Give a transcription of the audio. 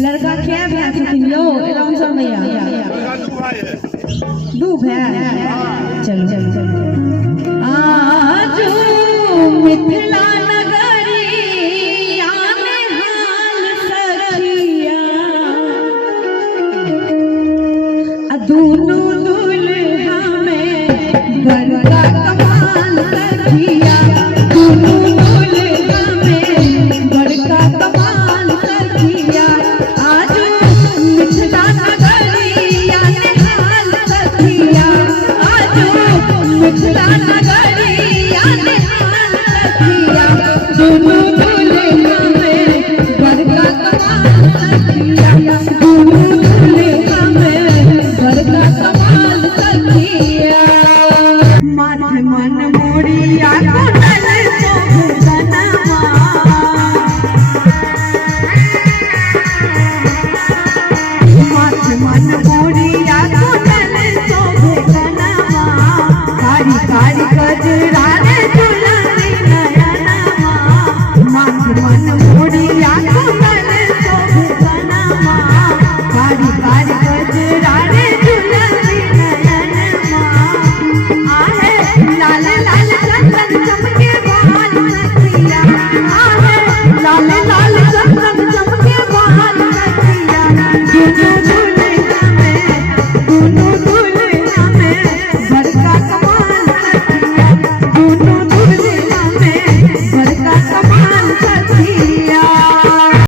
लड़का क्या भैया छथिन यो राम सा भैया दू भैया चलो चलो चलो आज मिथिला नगरिया में हाल सखिया दोनों दुल्हा में बड़का कमाल सखिया दोनों दुल्हा में बड़का कमाल सखिया आज मिथिला नगरिया में हाल सखिया आज मिथिला नगरिया में हाल सखिया दोनों दुल्हा में बड़का कमाल सखिया दोनों दुल्हा में बड़का कमाल सखिया माथे मन मोड़िया मन